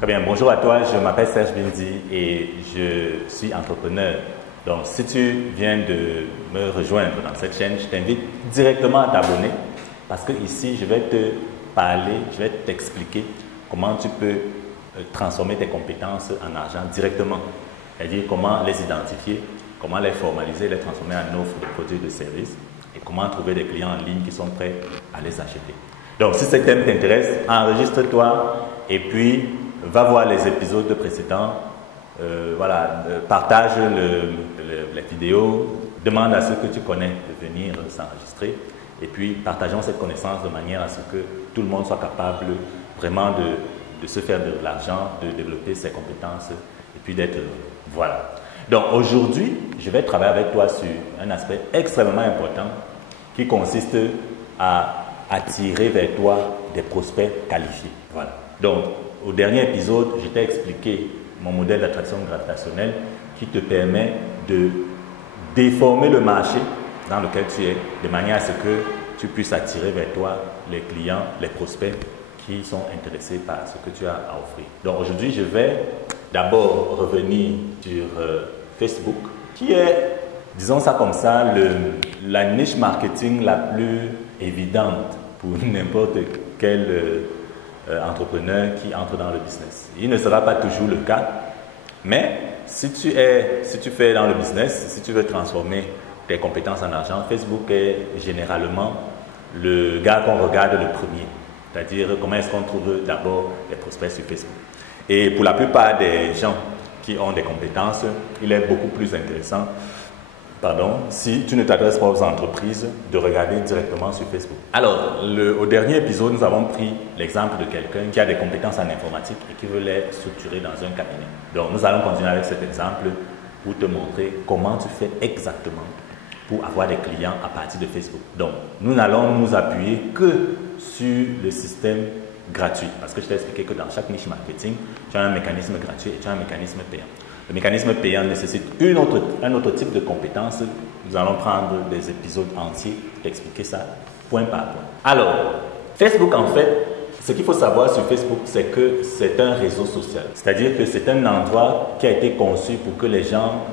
Très bien, bonjour à toi, je m'appelle Serge Bindi et je suis entrepreneur. Donc, si tu viens de me rejoindre dans cette chaîne, je t'invite directement à t'abonner parce que ici, je vais te parler, je vais t'expliquer comment tu peux transformer tes compétences en argent directement. C'est-à-dire comment les identifier, comment les formaliser, les transformer en offres de produits et de services et comment trouver des clients en ligne qui sont prêts à les acheter. Donc, si ce thème t'intéresse, enregistre-toi et puis va voir les épisodes précédents. Partage les vidéos, demande à ceux que tu connais de venir s'enregistrer et puis partageons cette connaissance de manière à ce que tout le monde soit capable vraiment de se faire de l'argent, de développer ses compétences et puis d'être voilà. Donc aujourd'hui, je vais travailler avec toi sur un aspect extrêmement important qui consiste à attirer vers toi des prospects qualifiés. Voilà. Donc au dernier épisode, je t'ai expliqué mon modèle d'attraction gravitationnelle qui te permet de déformer le marché dans lequel tu es, de manière à ce que tu puisses attirer vers toi les clients, les prospects qui sont intéressés par ce que tu as à offrir. Donc aujourd'hui, je vais d'abord revenir sur Facebook, qui est, disons ça comme ça, la niche marketing la plus évidente pour n'importe quel entrepreneur qui entre dans le business. Il ne sera pas toujours le cas, mais si tu fais dans le business, si tu veux transformer tes compétences en argent, Facebook est généralement le gars qu'on regarde le premier. C'est-à-dire comment est-ce qu'on trouve d'abord les prospects sur Facebook. Et pour la plupart des gens qui ont des compétences, il est beaucoup plus intéressant si tu ne t'adresses pas aux entreprises, de regarder directement sur Facebook. Alors, au dernier épisode, nous avons pris l'exemple de quelqu'un qui a des compétences en informatique et qui veut les structurer dans un cabinet. Donc, nous allons continuer avec cet exemple pour te montrer comment tu fais exactement pour avoir des clients à partir de Facebook. Donc, nous n'allons nous appuyer que sur le système gratuit. Parce que je t'ai expliqué que dans chaque niche marketing, tu as un mécanisme gratuit et tu as un mécanisme payant. Le mécanisme payant nécessite un autre type de compétences. Nous allons prendre des épisodes entiers pour t'expliquer ça point par point. Alors, Facebook en fait, ce qu'il faut savoir sur Facebook, c'est que c'est un réseau social. C'est-à-dire que c'est un endroit qui a été conçu pour que les gens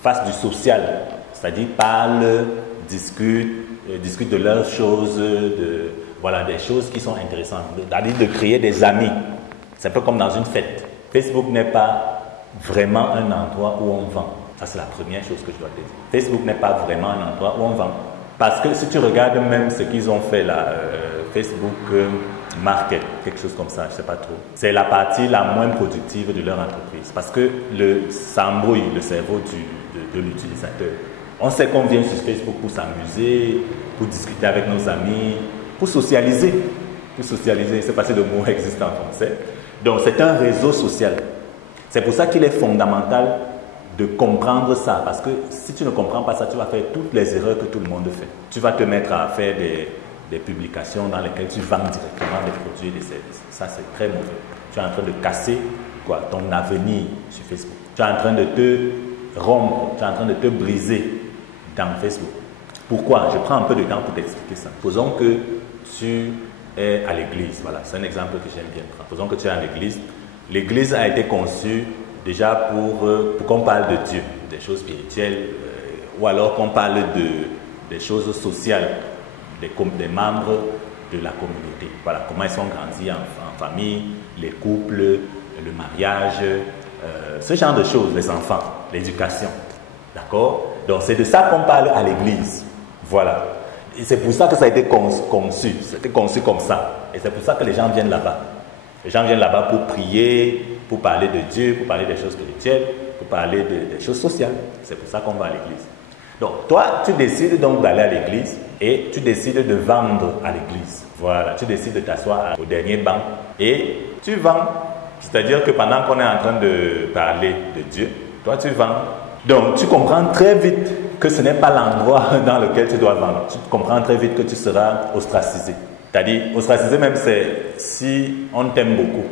fassent du social. C'est-à-dire parlent, discutent de leurs choses, des choses qui sont intéressantes. C'est-à-dire de créer des amis. C'est un peu comme dans une fête. Facebook n'est pas vraiment un endroit où on vend. Ça, c'est la première chose que je dois te dire. Facebook n'est pas vraiment un endroit où on vend. Parce que si tu regardes même ce qu'ils ont fait là, Facebook Market, quelque chose comme ça, je ne sais pas trop. C'est la partie la moins productive de leur entreprise. Parce que ça embrouille le cerveau de l'utilisateur. On sait qu'on vient sur Facebook pour s'amuser, pour discuter avec nos amis, pour socialiser. Pour socialiser, je ne sais pas si le mot existe en français. Donc, c'est un réseau social. C'est pour ça qu'il est fondamental de comprendre ça. Parce que si tu ne comprends pas ça, tu vas faire toutes les erreurs que tout le monde fait. Tu vas te mettre à faire des publications dans lesquelles tu vends directement des produits et des services. Ça, c'est très mauvais. Tu es en train de casser ton avenir sur Facebook. Tu es en train de te rompre, tu es en train de te briser dans Facebook. Pourquoi? Je prends un peu de temps pour t'expliquer ça. Posons que tu es à l'église. Voilà, c'est un exemple que j'aime bien prendre. Posons que tu es à l'église. L'église a été conçue déjà pour qu'on parle de Dieu, des choses spirituelles, ou alors qu'on parle des choses sociales, des membres de la communauté. Voilà, comment ils sont grandis en famille, les couples, le mariage, ce genre de choses, les enfants, l'éducation. D'accord? Donc c'est de ça qu'on parle à l'église. Voilà. Et c'est pour ça que ça a été conçu. C'était conçu comme ça. Et c'est pour ça que les gens viennent là-bas. Les gens viennent là-bas pour prier, pour parler de Dieu, pour parler des choses spirituelles, pour parler des choses sociales. C'est pour ça qu'on va à l'église. Donc, toi, tu décides donc d'aller à l'église et tu décides de vendre à l'église. Voilà, tu décides de t'asseoir au dernier banc et tu vends. C'est-à-dire que pendant qu'on est en train de parler de Dieu, toi, tu vends. Donc, tu comprends très vite que ce n'est pas l'endroit dans lequel tu dois vendre. Tu comprends très vite que tu seras ostracisé. C'est-à-dire, ostracisé même, c'est si on t'aime beaucoup.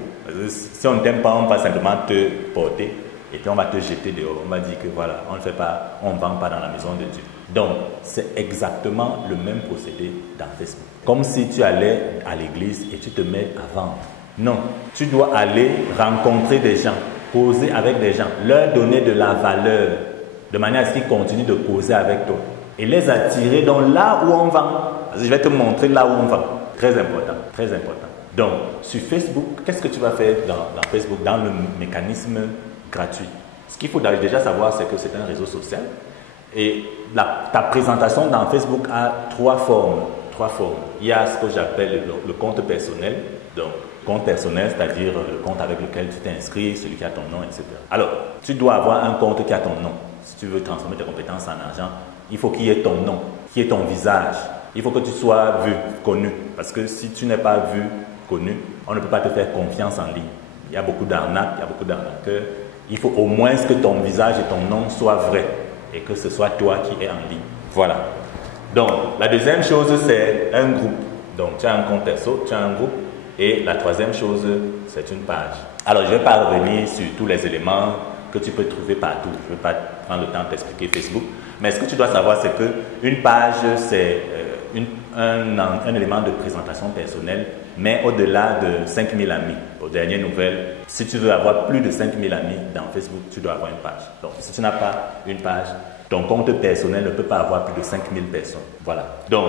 Si on ne t'aime pas, on va simplement te porter et puis on va te jeter dehors. On va dire que voilà, on ne vend pas dans la maison de Dieu. Donc, c'est exactement le même procédé dans Facebook. Comme si tu allais à l'église et tu te mets à vendre. Non, tu dois aller rencontrer des gens, causer avec des gens, leur donner de la valeur, de manière à ce qu'ils continuent de causer avec toi. Et les attirer donc là où on vend. Je vais te montrer là où on vend. Très important, très important. Donc, sur Facebook, qu'est-ce que tu vas faire dans Facebook, dans le mécanisme gratuit? Ce qu'il faut déjà savoir, c'est que c'est un réseau social. Et ta présentation dans Facebook a trois formes. Il y a ce que j'appelle le compte personnel. Donc, compte personnel, c'est-à-dire le compte avec lequel tu t'es inscrit, celui qui a ton nom, etc. Alors, tu dois avoir un compte qui a ton nom. Si tu veux transformer tes compétences en argent, il faut qu'il y ait ton nom, qu'il y ait ton visage. Il faut que tu sois vu, connu. Parce que si tu n'es pas vu, connu, on ne peut pas te faire confiance en ligne. Il y a beaucoup d'arnaques, il y a beaucoup d'arnaqueurs. Il faut au moins que ton visage et ton nom soient vrais et que ce soit toi qui es en ligne. Voilà. Donc, la deuxième chose, c'est un groupe. Donc, tu as un compte perso, tu as un groupe. Et la troisième chose, c'est une page. Alors, je ne vais pas revenir sur tous les éléments que tu peux trouver partout. Je ne vais pas prendre le temps de t'expliquer Facebook. Mais ce que tu dois savoir, c'est qu'une page, c'est un élément de présentation personnelle, mais au-delà de 5000 amis. Aux dernières nouvelles, si tu veux avoir plus de 5000 amis dans Facebook, tu dois avoir une page. Donc, si tu n'as pas une page, ton compte personnel ne peut pas avoir plus de 5000 personnes. Voilà. Donc,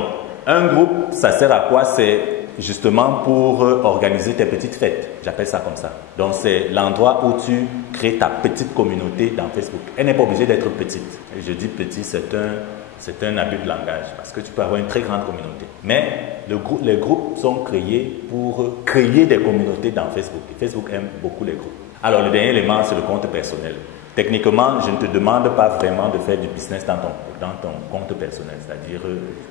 un groupe, ça sert à quoi? C'est justement pour organiser tes petites fêtes. J'appelle ça comme ça. Donc, c'est l'endroit où tu crées ta petite communauté dans Facebook. Elle n'est pas obligée d'être petite. Et je dis petit, c'est un abus de langage parce que tu peux avoir une très grande communauté. Mais les groupes sont créés pour créer des communautés dans Facebook. Et Facebook aime beaucoup les groupes. Alors, le dernier élément, c'est le compte personnel. Techniquement, je ne te demande pas vraiment de faire du business dans ton compte personnel. C'est-à-dire,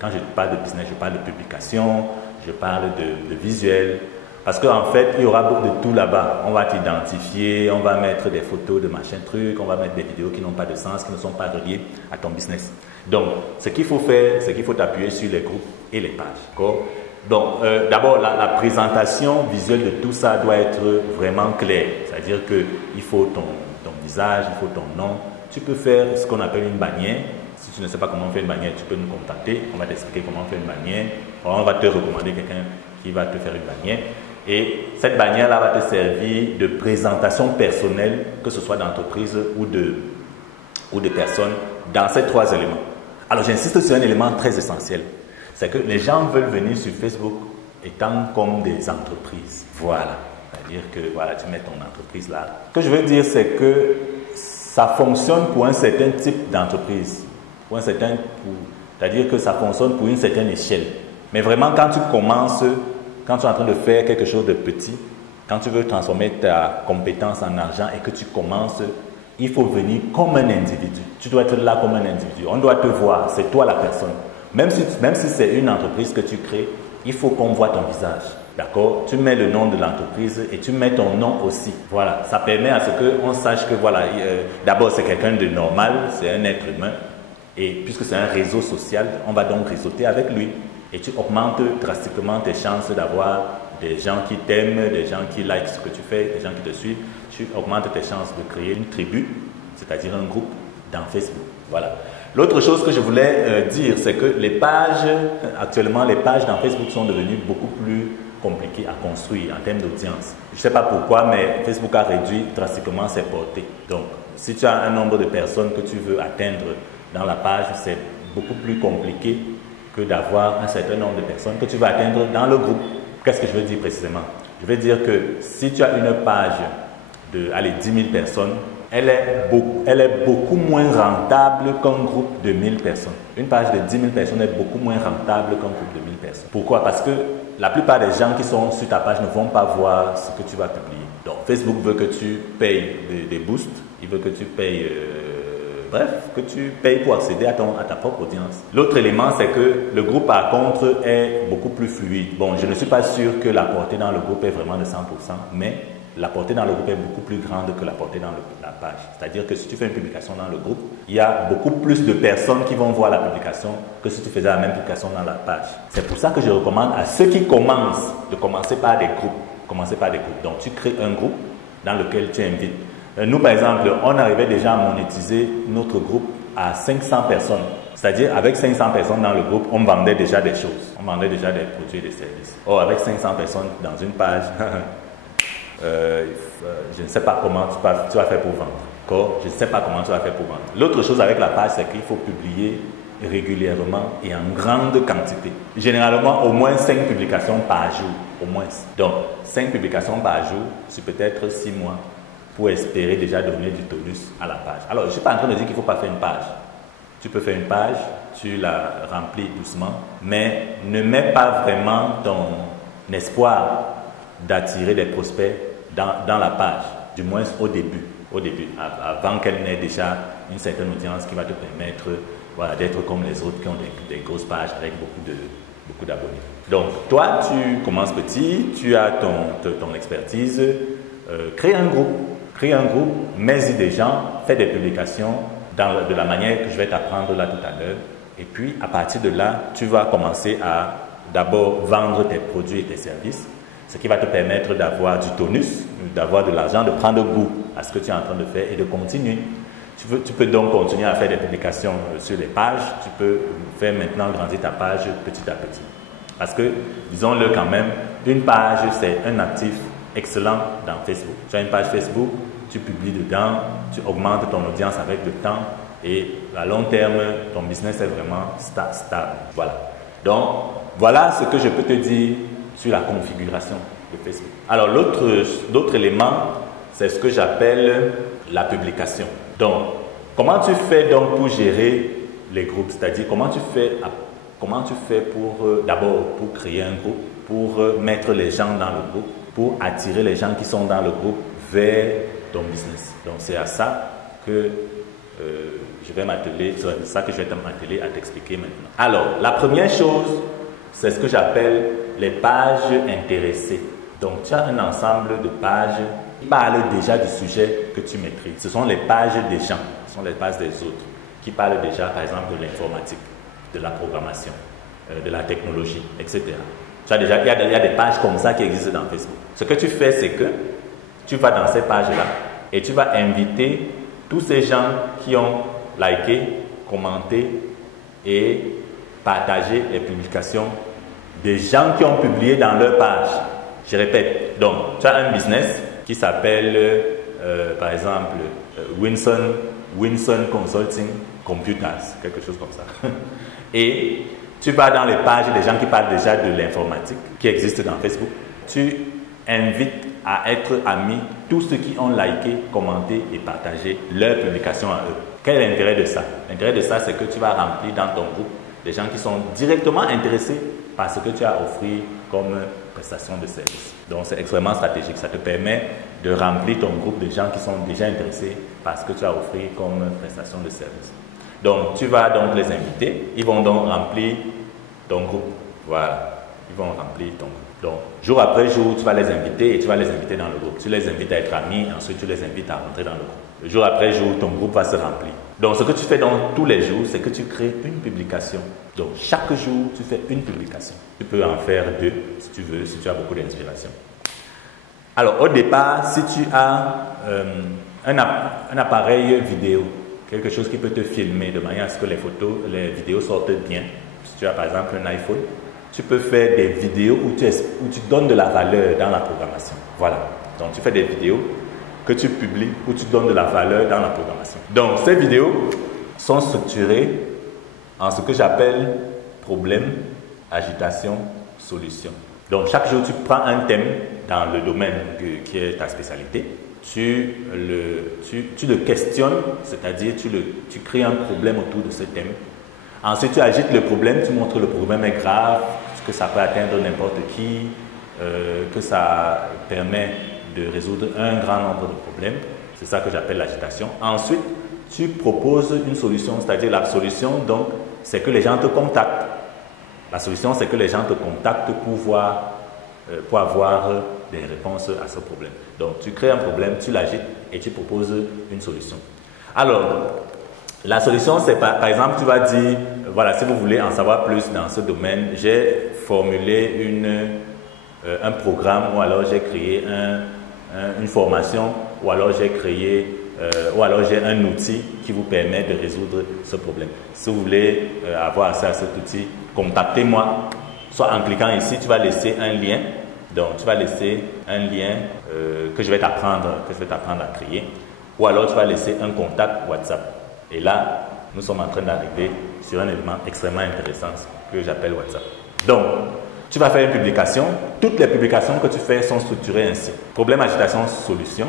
quand je parle de business, je parle de publication, je parle de visuel. Parce qu'en fait, il y aura beaucoup de tout là-bas. On va t'identifier, on va mettre des photos de machin truc, on va mettre des vidéos qui n'ont pas de sens, qui ne sont pas reliées à ton business. Donc, ce qu'il faut faire, c'est qu'il faut t'appuyer sur les groupes et les pages. D'accord? Donc, d'abord, la présentation visuelle de tout ça doit être vraiment claire. C'est-à-dire qu'il faut ton visage, il faut ton nom. Tu peux faire ce qu'on appelle une bannière. Si tu ne sais pas comment faire une bannière, tu peux nous contacter. On va t'expliquer comment faire une bannière. On va te recommander quelqu'un qui va te faire une bannière. Et cette bannière-là va te servir de présentation personnelle, que ce soit d'entreprise ou de personnes, dans ces trois éléments. Alors, j'insiste sur un élément très essentiel. C'est que les gens veulent venir sur Facebook étant comme des entreprises. Voilà. C'est-à-dire que voilà, tu mets ton entreprise là. Ce que je veux dire, c'est que ça fonctionne pour un certain type d'entreprise. C'est-à-dire que ça fonctionne pour une certaine échelle. Mais vraiment, quand tu commences, quand tu es en train de faire quelque chose de petit, quand tu veux transformer ta compétence en argent et que tu commences, il faut venir comme un individu. Tu dois être là comme un individu. On doit te voir, c'est toi la personne. Même si c'est une entreprise que tu crées, il faut qu'on voit ton visage. D'accord? Tu mets le nom de l'entreprise et tu mets ton nom aussi. Voilà, ça permet à ce qu'on sache que voilà, d'abord c'est quelqu'un de normal, c'est un être humain. Et puisque c'est un réseau social, on va donc réseauter avec lui. Et tu augmentes drastiquement tes chances d'avoir des gens qui t'aiment, des gens qui likent ce que tu fais, des gens qui te suivent. Tu augmentes tes chances de créer une tribu, c'est-à-dire un groupe dans Facebook. Voilà. L'autre chose que je voulais dire, c'est que actuellement, les pages dans Facebook sont devenues beaucoup plus compliquées à construire en termes d'audience. Je ne sais pas pourquoi, mais Facebook a réduit drastiquement ses portées. Donc, si tu as un nombre de personnes que tu veux atteindre dans la page, c'est beaucoup plus compliqué que d'avoir un certain nombre de personnes que tu vas atteindre dans le groupe. Qu'est-ce que je veux dire précisément? Je veux dire que si tu as une page de 10 000 personnes, elle est beaucoup moins rentable qu'un groupe de 1000 personnes. Une page de 10 000 personnes est beaucoup moins rentable qu'un groupe de 1000 personnes. Pourquoi? Parce que la plupart des gens qui sont sur ta page ne vont pas voir ce que tu vas publier. Donc Facebook veut que tu payes des boosts, il veut que tu payes... que tu payes pour accéder à ta propre audience. L'autre élément, c'est que le groupe, par contre, est beaucoup plus fluide. Bon, je ne suis pas sûr que la portée dans le groupe est vraiment de 100%, mais la portée dans le groupe est beaucoup plus grande que la portée dans la page. C'est-à-dire que si tu fais une publication dans le groupe, il y a beaucoup plus de personnes qui vont voir la publication que si tu faisais la même publication dans la page. C'est pour ça que je recommande à ceux qui commencent de commencer par des groupes. Donc, tu crées un groupe dans lequel tu invites. Nous, par exemple, on arrivait déjà à monétiser notre groupe à 500 personnes. C'est-à-dire, avec 500 personnes dans le groupe, on vendait déjà des choses. On vendait déjà des produits et des services. Or, avec 500 personnes dans une page, Je ne sais pas comment tu vas faire pour vendre. D'accord? Je ne sais pas comment tu vas faire pour vendre. L'autre chose avec la page, c'est qu'il faut publier régulièrement et en grande quantité. Généralement, au moins 5 publications par jour. Au moins. Donc, 5 publications par jour sur peut-être 6 mois pour espérer déjà donner du tonus à la page. Alors, je ne suis pas en train de dire qu'il ne faut pas faire une page. Tu peux faire une page, tu la remplis doucement, mais ne mets pas vraiment ton espoir d'attirer des prospects dans la page, du moins au début, avant qu'elle n'ait déjà une certaine audience qui va te permettre d'être comme les autres qui ont des grosses pages avec beaucoup d'abonnés. Donc, toi, tu commences petit, tu as ton expertise, crée un groupe, mets-y des gens, fais des publications de la manière que je vais t'apprendre là tout à l'heure. Et puis, à partir de là, tu vas commencer à d'abord vendre tes produits et tes services, ce qui va te permettre d'avoir du tonus, d'avoir de l'argent, de prendre goût à ce que tu es en train de faire et de continuer. Tu peux donc continuer à faire des publications sur les pages. Tu peux faire maintenant grandir ta page petit à petit. Parce que, disons-le quand même, une page, c'est un actif excellent dans Facebook. Tu as une page Facebook, tu publies dedans, tu augmentes ton audience avec le temps et à long terme, ton business est vraiment stable. Voilà. Donc, voilà ce que je peux te dire sur la configuration de Facebook. Alors, l'autre élément, c'est ce que j'appelle la publication. Donc, comment tu fais donc pour gérer les groupes? C'est-à-dire, comment tu fais pour, d'abord, pour créer un groupe, pour mettre les gens dans le groupe, pour attirer les gens qui sont dans le groupe vers ton business. Donc, c'est à ça que je vais m'atteler, c'est ça que je vais m'atteler à t'expliquer maintenant. Alors, la première chose, c'est ce que j'appelle les pages intéressées. Donc, tu as un ensemble de pages qui parlent déjà du sujet que tu maîtrises. Ce sont les pages des gens, ce sont les pages des autres, qui parlent déjà, par exemple, de l'informatique, de la programmation, de la technologie, etc. Tu as déjà, il y a des pages comme ça qui existent dans Facebook. Ce que tu fais, c'est que tu vas dans ces pages-là et tu vas inviter tous ces gens qui ont liké, commenté et partagé les publications des gens qui ont publié dans leur page. Je répète, donc tu as un business qui s'appelle par exemple Winson Consulting Computers, quelque chose comme ça. Et tu vas dans les pages des gens qui parlent déjà de l'informatique qui existent dans Facebook. Tu invites à être amis tous ceux qui ont liké, commenté et partagé leurs publications à eux. Quel est l'intérêt de ça? L'intérêt de ça, c'est que tu vas remplir dans ton groupe des gens qui sont directement intéressés par ce que tu as offert comme prestation de service. Donc, c'est extrêmement stratégique. Ça te permet de remplir ton groupe de gens qui sont déjà intéressés par ce que tu as offert comme prestation de service. Donc, tu vas donc les inviter. Ils vont donc remplir ton groupe. Voilà. Ils vont remplir ton groupe. Donc, jour après jour, tu vas les inviter et tu vas les inviter dans le groupe. Tu les invites à être amis, ensuite tu les invites à rentrer dans le groupe. Jour après jour, ton groupe va se remplir. Donc, ce que tu fais dans tous les jours, c'est que tu crées une publication. Donc, chaque jour, tu fais une publication. Tu peux en faire 2 si tu veux, si tu as beaucoup d'inspiration. Alors, au départ, si tu as un appareil vidéo, quelque chose qui peut te filmer de manière à ce que les vidéos sortent bien. Si tu as par exemple un iPhone, tu peux faire des vidéos où tu donnes de la valeur dans la programmation. Voilà. Donc, tu fais des vidéos que tu publies où tu donnes de la valeur dans la programmation. Donc, ces vidéos sont structurées en ce que j'appelle problème, agitation, solution. Donc, chaque jour, tu prends un thème dans le domaine qui est ta spécialité. Tu le questionnes, c'est-à-dire tu crées un problème autour de ce thème. Ensuite, tu agites le problème, tu montres que le problème est grave, que ça peut atteindre n'importe qui, que ça permet de résoudre un grand nombre de problèmes. C'est ça que j'appelle l'agitation. Ensuite, tu proposes une solution, c'est-à-dire la solution, donc, c'est que les gens te contactent. La solution, c'est que les gens te contactent pour avoir des réponses à ce problème. Donc, tu crées un problème, tu l'agites et tu proposes une solution. Alors, la solution, c'est par exemple, tu vas dire, voilà, si vous voulez en savoir plus dans ce domaine, j'ai formulé un programme ou alors j'ai créé une formation ou alors j'ai créé ou alors j'ai un outil qui vous permet de résoudre ce problème. Si vous voulez avoir accès à cet outil, contactez-moi. Soit en cliquant ici, tu vas laisser un lien Donc, tu vas laisser un lien que je vais t'apprendre à créer. Ou alors, tu vas laisser un contact WhatsApp. Et là, nous sommes en train d'arriver sur un élément extrêmement intéressant que j'appelle WhatsApp. Donc, tu vas faire une publication. Toutes les publications que tu fais sont structurées ainsi. Problème, agitation, solution,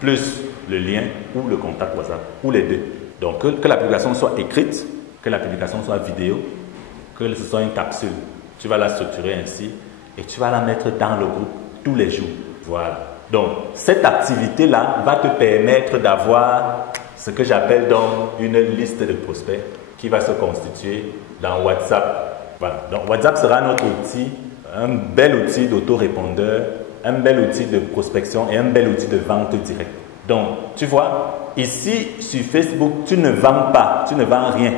plus le lien ou le contact WhatsApp, ou les deux. Donc, que la publication soit écrite, que la publication soit vidéo, que ce soit une capsule. Tu vas la structurer ainsi et tu vas la mettre dans le groupe tous les jours. Voilà. Donc, cette activité-là va te permettre d'avoir ce que j'appelle donc une liste de prospects qui va se constituer dans WhatsApp. Voilà. Donc, WhatsApp sera notre outil, un bel outil d'autorépondeur, un bel outil de prospection et un bel outil de vente directe. Donc, tu vois, ici, sur Facebook, tu ne vends pas, tu ne vends rien.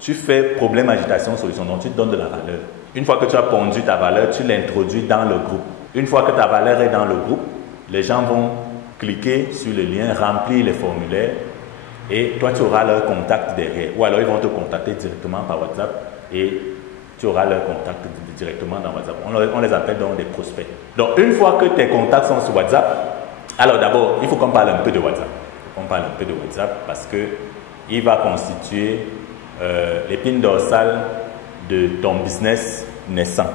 Tu fais problème, agitation, solution. Donc, tu donnes de la valeur. Une fois que tu as pondu ta valeur, tu l'introduis dans le groupe. Une fois que ta valeur est dans le groupe, les gens vont cliquer sur le lien, remplir les formulaires et toi, tu auras leur contact derrière. Ou alors, ils vont te contacter directement par WhatsApp et tu auras leur contact directement dans WhatsApp. On les appelle donc des prospects. Donc, une fois que tes contacts sont sur WhatsApp, alors d'abord, il faut qu'on parle un peu de WhatsApp. On parle un peu de WhatsApp parce qu'il va constituer l'épine dorsale de ton business naissant.